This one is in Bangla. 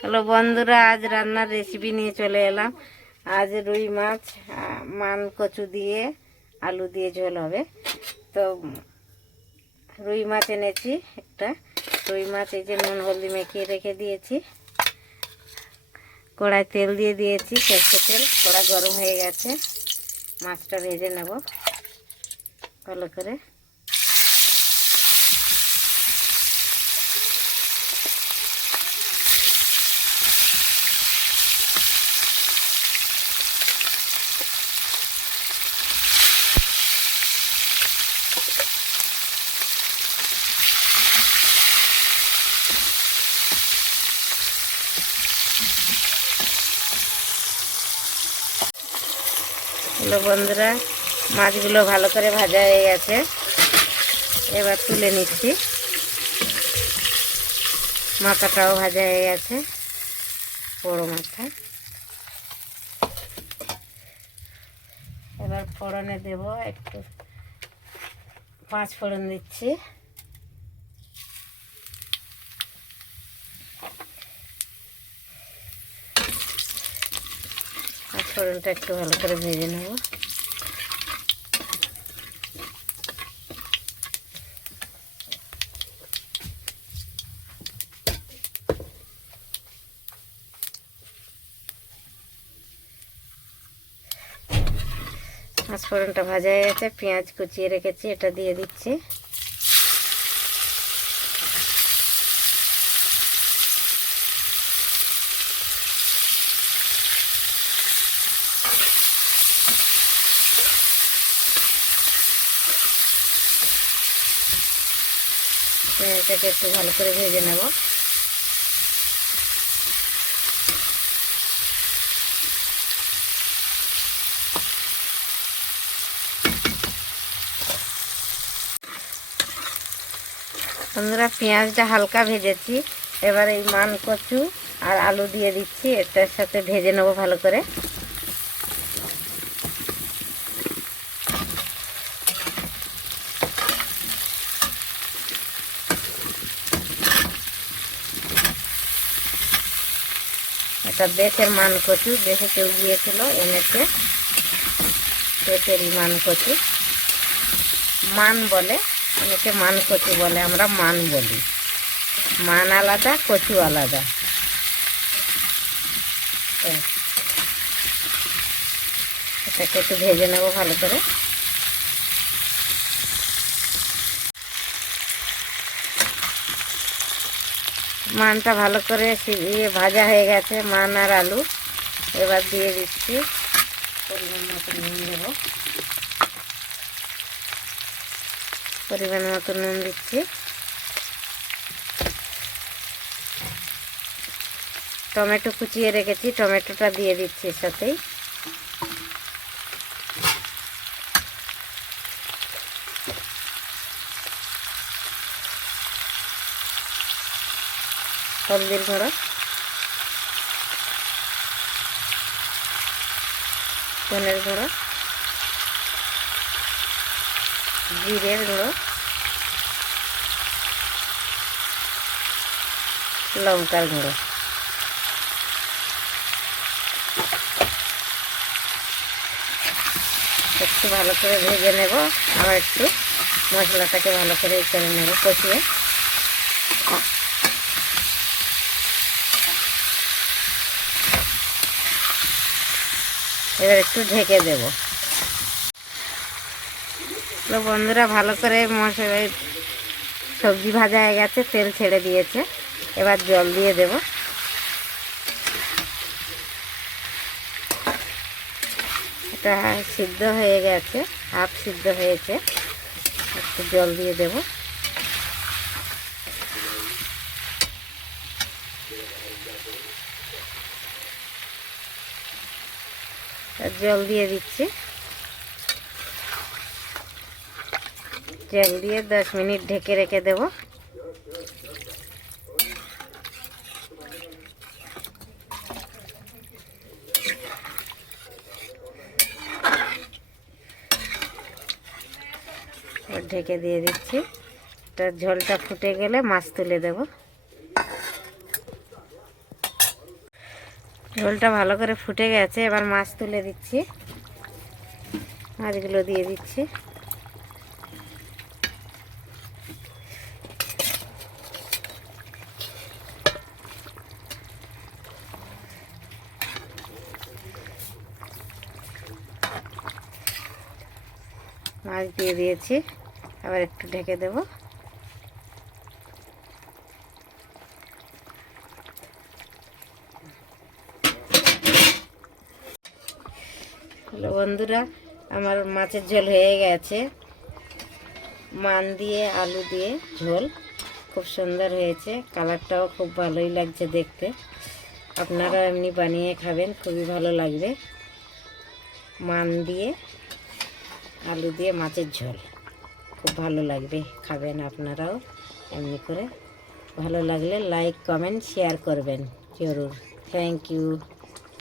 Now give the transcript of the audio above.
হ্যালো বন্ধুরা, আজ রান্নার রেসিপি নিয়ে চলে এলাম। আজ রুই মাছ মান কচু দিয়ে আলু দিয়ে ঝোল হবে। তো রুই মাছ এনেছি একটা। রুই মাছ এই যে নুন হলদি মেখে রেখে দিয়েছি। কড়াই তেল দিয়ে দিয়েছি, সরষের তেল। কড়াই গরম হয়ে গেছে, মাছটা ভেজে নেব ভালো করে। হ্যালো বন্ধুরা, মাছগুলো ভালো করে ভাজা হয়ে গেছে, এবার তুলে নিচ্ছি। মাথাটাও ভাজা হয়ে গেছে, বড় মাথা। এবার ফোড়নে দেব একটু, 5 ফোড়ন দিচ্ছি। ফোড়নটা একটু ভালো করে ভেজে নেব। ফোড়নটা ভাজা হয়ে গেছে, পেঁয়াজ কুচিয়ে রেখেছি, এটা দিয়ে দিচ্ছি। পেঁয়াজটাকে একটু ভালো করে ভেজে নেব। বন্ধুরা, পেঁয়াজটা হালকা ভেজেছি, এবার এই মান কচু আর আলু দিয়ে দিচ্ছি, এটার সাথে ভেজে নেব ভালো করে। এটা দেশের মান কচু, দেশে কেউ গিয়েছিল এনেছে, দেশেরই মান কচু। মান বলে অনেকে, মান কচু বলে, আমরা মান বলি। মান আলাদা, কচু আলাদা। এটাকে একটু ভেজে নেব ভালো করে। মানটা ভালো করে ভাজা হয়ে গেছে, মান আর আলু। এবার দিয়ে দিচ্ছি পরিমাণ মতো নুন দেব। পরিমাণ মতো নুন দিচ্ছি। টমেটো কুচিয়ে রেখেছি, টমেটোটা দিয়ে দিচ্ছি এর সাথেই। হলদির গুঁড়ো, ধনের গুঁড়ো, জিরের গুঁড়ো, লঙ্কার গুঁড়ো। একটু ভালো করে ভেজে নেব, আবার একটু মশলাটাকে ভালো করে করে নেব, কষিয়ে। এবার একটু ঢেকে দেব। তো বন্ধুরা, ভালো করে মশলা সবজি ভাজা হয়ে গেছে, তেল ছেড়ে দিয়েছে। এবার জল দিয়ে দেব। এটা সিদ্ধ হয়ে গেছে, হাফ সিদ্ধ হয়েছে, একটু জল দিয়ে দেব। জল দিয়ে দিচ্ছি। জল দিয়ে 10 মিনিট ঢেকে রেখে দেব। ঢেকে দিয়ে দিচ্ছি। ঝোলটা ফুটে গেলে মাছ তুলে দেব। ঝোলটা ভালো করে ফুটে গেছে, এবার মাছ তুলে দিচ্ছি, মাছগুলো দিয়ে দিচ্ছি। মাছ দিয়ে দিয়েছি, আবার একটু ঢেকে দেব। হ্যালো বন্ধুরা, আমার মাছের ঝোল হয়ে গেছে, মান দিয়ে আলু দিয়ে ঝোল খুব সুন্দর হয়েছে, কালারটাও খুব ভালোই লাগছে দেখতে। আপনারা এমনি বানিয়ে খাবেন, খুবই ভালো লাগবে। মান দিয়ে আলু দিয়ে মাছের ঝোল খুব ভালো লাগবে, খাবেন আপনারাও এমনি করে। ভালো লাগলে লাইক কমেন্ট শেয়ার করবেন জরুর। Thank you.